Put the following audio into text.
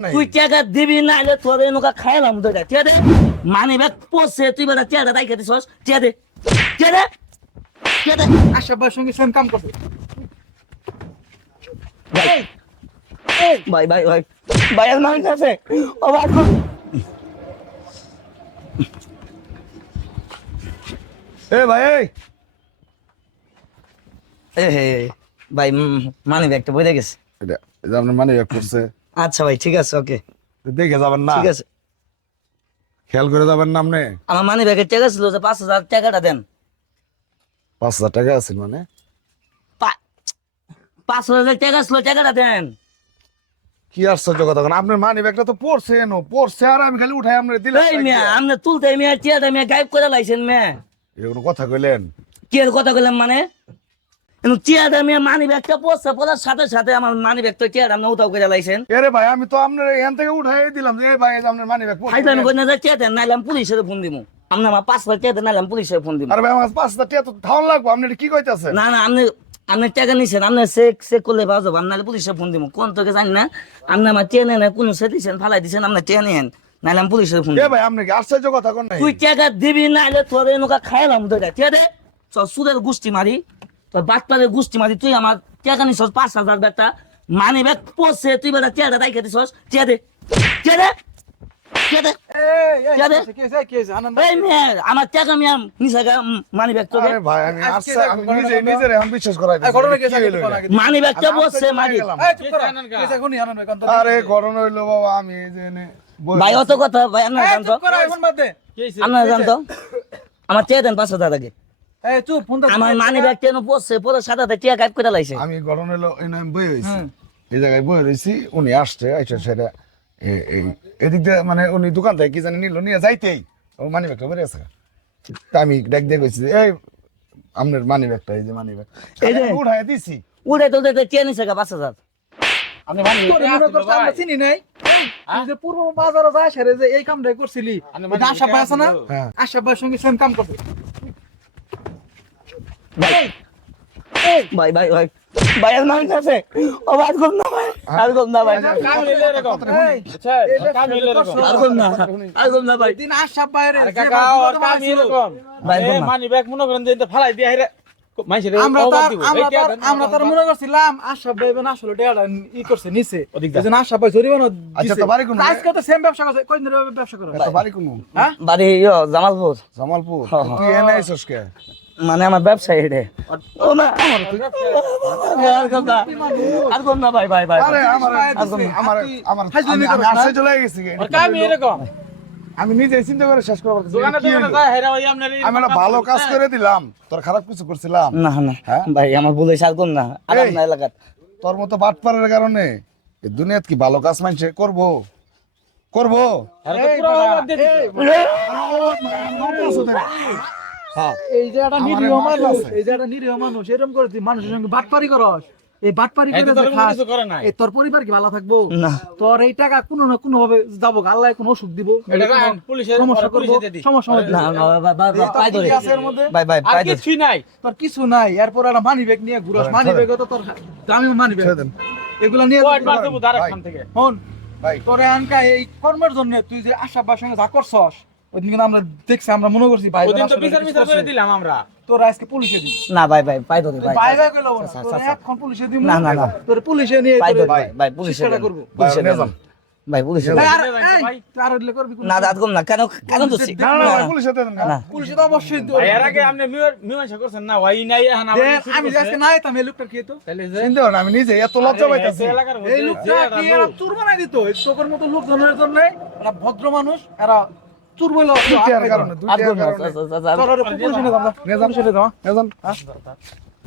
তুই টাকা দিবি না হলে তোর এনুকা খাইলাম তো টিয়া দে মানি ব্যাগ পড়ছে তুই বেটা টিয়াটা তাই খেতেছস টিয়া দে টিয়া দে টিয়া দে আশাব্বার সঙ্গে সেম কাম করবে। ভাই ভাই ভাই ভাই আর মানুষ আছে ও ভাই এ ভাই এ হে ভাই মানি ব্যাগটা বইরে গেছে। এটা আপনার মানে করছে আচ্ছা ভাই ঠিক আছে ওকে দেখে যাবেন না, ঠিক আছে। খেয়াল করে যাবেন না। আপনি আমার মানি ব্যাগের টাকা ছিল যে 5,000 টাকাটা দেন। 5,000 টাকা আছে মানে 5,000 টাকা ছিল টাকাটা দেন। কি আশ্চর্য কথা। আপনার মানি ব্যাগটা তো পড়ছে পড়ছে আর আমি খালি উঠাই আমরা দিলাম। এই মিয়া আপনি তুলতে মিয়া টিয়াটা মিয়া গায়েব করে লাইছেন মিয়া। এরকম কথা কইলেন? কি এর কথা কইলাম মানে টিয়াটা মিয়া মানি ব্যাগটা পড়ছে পড়ার সাথে সাথে আমার মানি ব্যাগ তো টিয়াটা আপনি উঠাও করে লাইছেন। এরে ভাই আমি তো আপনার এখান থেকে উঠাই দিলাম যে ভাই এই যে আপনার মানি ব্যাগ খাইতে আমি কই না যে টিয়া দেন নাইলে আমি পুলিশের ফোন দিমু। আপনি আমার 5,000 টাকা দেন নাইলে আমি পুলিশের ফোন দিমু। আরে ভাই আমার 5,000 টাকা তো ধান লাগবে। আপনি এটা কি কইতাছেন? না না আপনি টাকা নিছেন আপনি চেক করলে পাওয়া যাবে। আমি নাইলে পুলিশের ফোন দিমু। কোন তোকে জানি না আপনি আমার টিয়া নেন কোনো সে দিছেন ফালাই দিছেন আপনি টিয়া নেন নাইলে আমি পুলিশের ফোন এ দিমু। ভাই আপনি কি আশ্চর্য কথা কোন নাই? তুই টাকা দিবি নাইলে তোর এনুকা খাইলাম তো টিয়া দে চল সুদের গোষ্ঠী মারি তোর বাটপারের গোষ্ঠী মারি। তুই আমার টাকা নিছস 5,000 বেটা মানি ব্যাগ পড়ছে তুই বেটা টিয়াটা তাই খেতেছস টিয়া দে টিয়া দে টিয়া দে টিয়া দে। কি হয়েছে আনন্দ? এই মেয়ে আমার টাকা মিয়া নিছে মানি ব্যাগ তো আরে ভাই আমি আমি নিজের এখন বিশ্বাস করাই ঘটনা কি হয়েছে? মানি ব্যাগটা বসছে মারি। এই চুপ করো। কি হয়েছে এখনই আনন্দ এখন তো। আরে ঘটনা হইলো বাবা আমি এই যে এনে ভাই অত কথা ভাই আপনার এই জানতো চুপ করো এখন বাদ দে। আপনার জানতো আমার টিয়া দেন 5,000 আগে এই চুপ ফোন দাও। আমার মানি ব্যাগ কেন বসছে পরে সাথে সাথে টিয়া গায়েব করে লাইছে। আমি ঘটনা হইলো এই আমি বই হইছি এই জায়গায় বই রইছি। উনি আসছে আইসা সেটা এদিক দিয়ে মানে উনি দোকান থেকে কি জানি নিল নিয়ে যাইতেই ও মানি ব্যাগটা বেড়ে আছে। তা আমি ডাক দিয়ে কইছি এই আপনার মানি ব্যাগটা এই যে মানি ব্যাগ এই যে। উঠাই দিছি। উড়ে তুলতে টিয়া নিছে 5,000। আপনি ভালো করে মনে করছ আমরা চিনি নাই। তুই যে পূর্ব বাজারে যাস রে যে এই কামটা করছিলি। এটা আশাব্বা আছে না? হ্যাঁ। আশাব্বার সঙ্গে সেম কাম করবে। ভাই ভাই ভাই ভাই আর মানুষ আছে ও আর কম না ভাই আর কম না ভাই আর কম না আর কম না ভাই দিন আশাব্বা রে ভাই মানি ব্যাগ মনে করেন যে ফালাই দিয়ে হেরে মাইছে আমরা তার মনে করছিলাম আশাব্বা এবেন আসলে টাকাটা ই করছে নিছে। এজন্য আশাব্বা জরিমানা আচ্ছা দিছে। তো বাড়ি কোন? আজকে তো সেম ব্যবসা করছে। কই দিন ব্যবসা করো? তো বাড়ি কোন? হ্যাঁ? বাড়ি জামালপুর জামালপুর। হ্যাঁ, হ্যাঁ। তুই এনে আইছস কে? মানে আমার ব্যবসায়ী রে ও না আর কম না আর কম না ভাই ভাই ভাই আরে আমার আমার আমার হাজলামি আমি করস না? আসে চলে গেছি গে। কামি এরকম আমি নিজে চিন্তা করে শেষ করব। দোকানে দোকানে যায় হেরা ওই আপনার আমি একটা ভালো কাজ করে দিলাম, তোর খারাপ কিছু করছিলাম? না না হ্যাঁ? ভাই আমার ভুল হয়েছে আর কম না আর এই। না এলাকাত তোর মতো বাটপারের কারণে এই দুনিয়াত কি ভালো কাজ মানছে করব করব? হেরা তো পুরো বাদ দিয়ে দিছে। হ্যাঁ এই যে একটা আমার নিরীহ মাথা মানুষ, আছে। এই যে একটা নিরীহ মানুষ এরকম করে তুই মানুষের সঙ্গে বাটপারি করস। এই বাটপারি এই করে তো যে তোর খাস, কিছু করে নাই। এই তোর পরিবার কি ভালো থাকবো? না তোর এই টাকা কোনো না কোনো ভাবে যাবো, আল্লাহ কোনো অসুখ দিব, এটা কোনো রাখেন, পুলিশের সমস্যা পুলিশে করবো, দিয়ে দিই। সমস্যা হবে। না না পাই ধরে কি আছে এর মধ্যে? ভাই ভাই আর পাই ধরে কিছুই নাই তোর কিছু নাই। এরপর একটা মানি ব্যাগ নিয়ে ঘুরস, ধরেন, মানি ধরেন। ব্যাগ তো তোর দামি মানি ব্যাগ, ছেড়ে দেন। এগুলা নিয়ে ওয়াট মার দেবো ভাই। ডাইরেক্ট খান থেকে হন ভাই তোরে আনকা এই কর্মের জন্য তুই যে আশাব্বার সঙ্গে যা করছস ওই দিন কিন্তু আমরা দেখছি, আমরা মনে করছি ভাই ওদিন তো আসলে বিচার কিছু বিচার করে করছে। দিলাম আমরা তোর আজকে পুলিশে দিবি। না ভাই ভাই পাই ধরে ভাই ভাই ভাই কইলো না, আচ্ছা, তোর আচ্ছা। এখন পুলিশে দিমু। না, না, না। তোর পুলিশে নিয়ে পাই তোরে ধরে ভাই ভাই পুলিশে শিক্ষাটা দেন। করবো। পুলিশে নিয়ে দেন। যান। ভাই পুলিশে এই দেন। আর এই তুই আর হইলে করবি কোন? না দাঁত কম না কেন কেন তো না না ভাই পুলিশে দেন না। না পুলিশে তো অবশ্যই দিবে। এর আগে আপনি মীমাংসা করছেন না ওই নাই এখন আমি যে আজকে নাই তাহলে এই লোকটা কি হতো? তাহলে যে চিন্তা করেন, আমি নিজে এত লজ্জা পাইতাছি। এলাকার এই লোকটা কি এরা চোর বানাই দিত? এই চোখের মতো লোকজনের জন্য এরা ভদ্র মানুষ, এরা চোর বইলো। দুই টাকার কারণে, দুই আর টাকার কম না কারণে। আচ্ছা, আচ্ছা, আচ্ছা। চল পুলিশে নিয়ে যাও, নিয়ে যান। পুলিশে নিয়ে যাও। নিয়ে যান।